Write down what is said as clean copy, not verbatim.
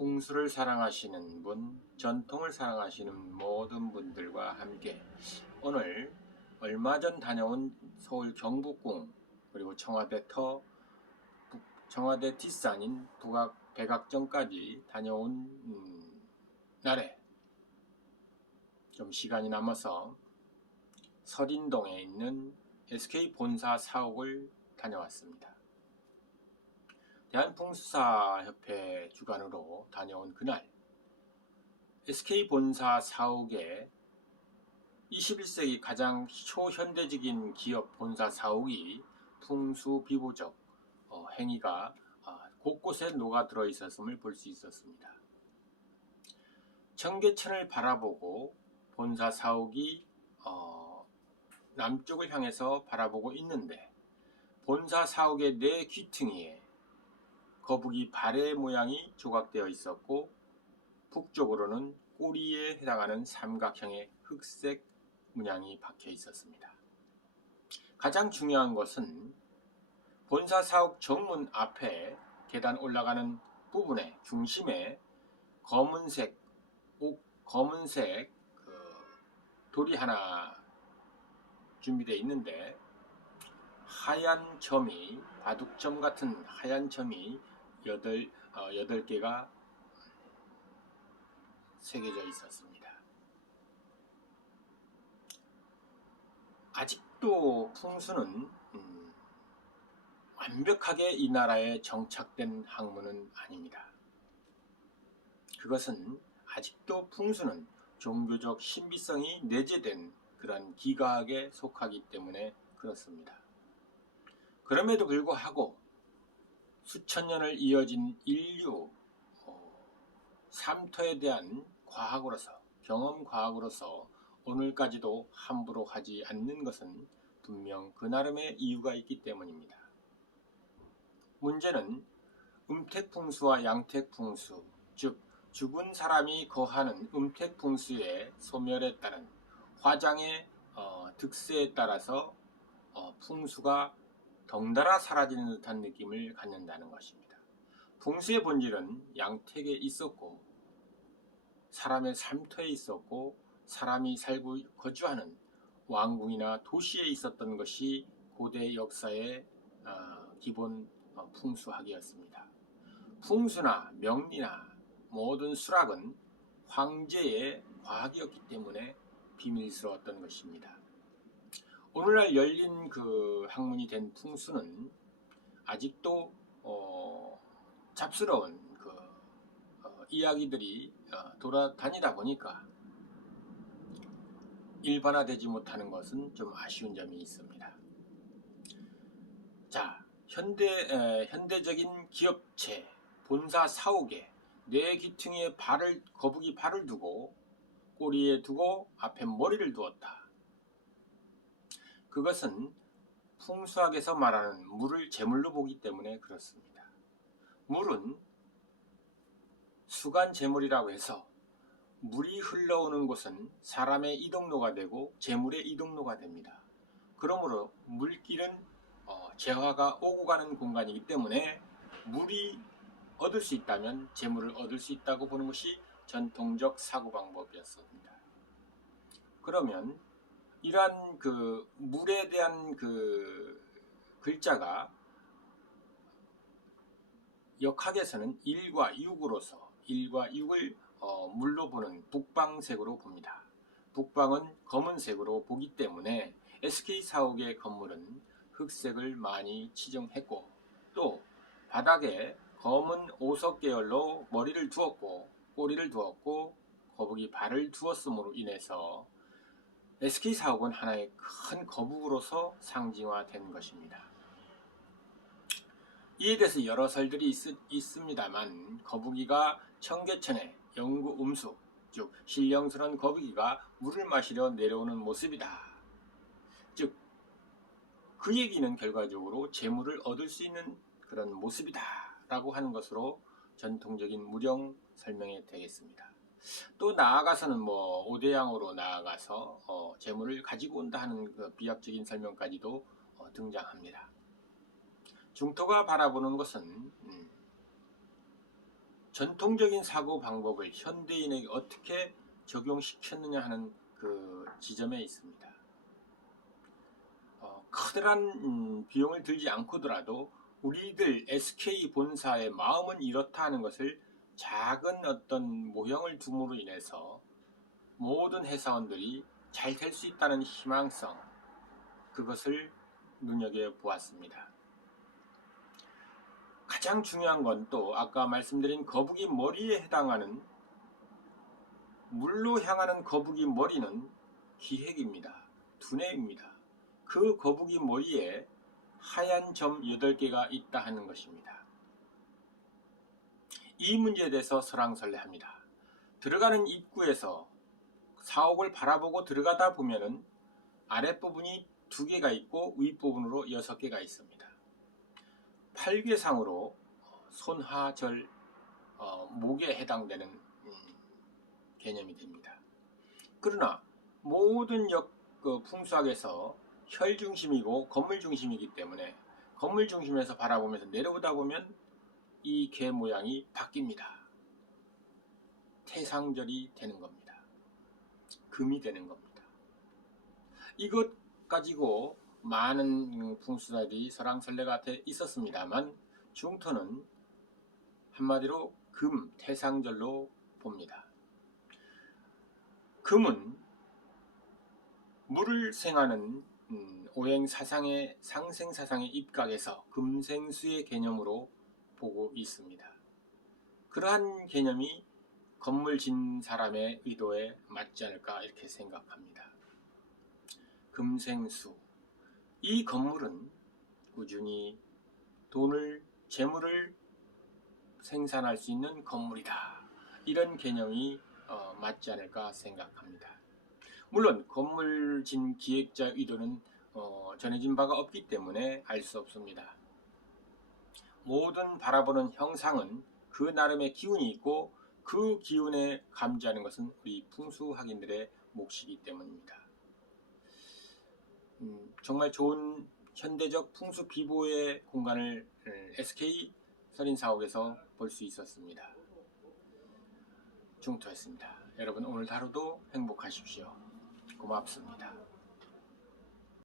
풍수를 사랑하시는 분, 전통을 사랑하시는 모든 분들과 함께 오늘 얼마 전 다녀온 서울 경복궁 그리고 청와대 뒷산인 백악정까지 다녀온 날에 좀 시간이 남아서 서린동에 있는 SK 본사 사옥을 다녀왔습니다. 대한풍수사협회 주관으로 다녀온 그날 SK 본사 사옥에 21세기 가장 초현대적인 기업 본사 사옥이 풍수 비보적 행위가 곳곳에 녹아들어 있었음을 볼 수 있었습니다. 청계천을 바라보고 본사 사옥이 남쪽을 향해서 바라보고 있는데 본사 사옥의 네 귀퉁이에 거북이 발의 모양이 조각되어 있었고 북쪽으로는 꼬리에 해당하는 삼각형의 흑색 문양이 박혀 있었습니다. 가장 중요한 것은 본사 사옥 정문 앞에 계단 올라가는 부분의 중심에 검은색 돌이 하나 준비되어 있는데 하얀 점이 바둑점 같은 하얀 점이 8개가 새겨져 있었습니다. 아직도 풍수는 완벽하게 이 나라에 정착된 학문은 아닙니다. 그것은 아직도 풍수는 종교적 신비성이 내재된 그런 기과학에 속하기 때문에 그렇습니다. 그럼에도 불구하고 수천 년을 이어진 인류 삼터에 대한 과학으로서 경험과학으로서 오늘까지도 함부로 하지 않는 것은 분명 그 나름의 이유가 있기 때문입니다. 문제는 음택풍수와 양택풍수, 즉 죽은 사람이 거하는 음택풍수의 소멸에 따른 화장의 득세에 따라서 풍수가 덩달아 사라지는 듯한 느낌을 갖는다는 것입니다. 풍수의 본질은 양택에 있었고 사람의 삶터에 있었고 사람이 살고 거주하는 왕궁이나 도시에 있었던 것이 고대 역사의 기본 풍수학이었습니다. 풍수나 명리나 모든 수학은 황제의 과학이었기 때문에 비밀스러웠던 것입니다. 오늘날 열린 그 학문이 된 풍수는 아직도 잡스러운 이야기들이 돌아다니다 보니까 일반화되지 못하는 것은 좀 아쉬운 점이 있습니다. 자, 현대적인 기업체 본사 사옥에 네 귀퉁이에 거북이 발을 두고 꼬리에 두고 앞에 머리를 두었다. 그것은 풍수학에서 말하는 물을 제물로 보기 때문에 그렇습니다. 물은 수간제물이라고 해서 물이 흘러오는 곳은 사람의 이동로가 되고 제물의 이동로가 됩니다. 그러므로 물길은 재화가 오고 가는 공간이기 때문에 물이 얻을 수 있다면 제물을 얻을 수 있다고 보는 것이 전통적 사고방법이었습니다. 그러면 이러한 물에 대한 글자가 역학에서는 1과 6으로서 1과 6을 물로 보는 북방색으로 봅니다. 북방은 검은색으로 보기 때문에 SK 사옥의 건물은 흑색을 많이 치정했고 또 바닥에 검은 오석 계열로 머리를 두었고 꼬리를 두었고 거북이 발을 두었음으로 인해서 SK 사옥은 하나의 큰 거북으로서 상징화된 것입니다. 이에 대해서 여러 설들이 있습니다만 거북이가 청계천에 영구 음수, 즉 신령스러운 거북이가 물을 마시려 내려오는 모습이다. 즉 그 얘기는 결과적으로 재물을 얻을 수 있는 그런 모습이다 라고 하는 것으로 전통적인 무령 설명이 되겠습니다. 또 나아가서는 오대양으로 나아가서 재물을 가지고 온다 하는 그 비약적인 설명까지도 등장합니다. 중토가 바라보는 것은 전통적인 사고 방법을 현대인에게 어떻게 적용시켰느냐 하는 그 지점에 있습니다. 커다란 비용을 들지 않고더라도 우리들 SK 본사의 마음은 이렇다 하는 것을 작은 어떤 모형을 둠으로 인해서 모든 회사원들이 잘 될 수 있다는 희망성, 그것을 눈여겨보았습니다. 가장 중요한 건 또 아까 말씀드린 거북이 머리에 해당하는, 물로 향하는 거북이 머리는 기획입니다. 두뇌입니다. 그 거북이 머리에 하얀 점 8개가 있다 하는 것입니다. 이 문제에 대해서 설왕설래합니다. 들어가는 입구에서 사옥을 바라보고 들어가다 보면은 아랫부분이 2개가 있고 윗부분으로 6개가 있습니다. 8궤상으로 손하절 목에 해당되는 개념이 됩니다. 그러나 모든 풍수학에서 혈 중심이고 건물 중심이기 때문에 건물 중심에서 바라보면서 내려오다 보면 이 개 모양이 바뀝니다. 태상절이 되는 겁니다. 금이 되는 겁니다. 이것 가지고 많은 풍수사들이 설왕설래가 있었습니다만 중토는 한마디로 금, 태상절로 봅니다. 금은 물을 생하는 오행사상의 상생사상의 입각에서 금생수의 개념으로 보고 있습니다. 그러한 개념이 건물 진 사람의 의도에 맞지 않을까 이렇게 생각합니다. 금생수, 이 건물은 꾸준히 재물을 생산할 수 있는 건물이다, 이런 개념이 맞지 않을까 생각합니다. 물론 건물 진 기획자 의도는 전해진 바가 없기 때문에 알 수 없습니다. 모든 바라보는 형상은 그 나름의 기운이 있고 그 기운에 감지하는 것은 우리 풍수학인들의 몫이기 때문입니다. 정말 좋은 현대적 풍수 비보의 공간을 SK 설인사옥에서 볼 수 있었습니다. 중토였습니다. 여러분 오늘 하루도 행복하십시오. 고맙습니다.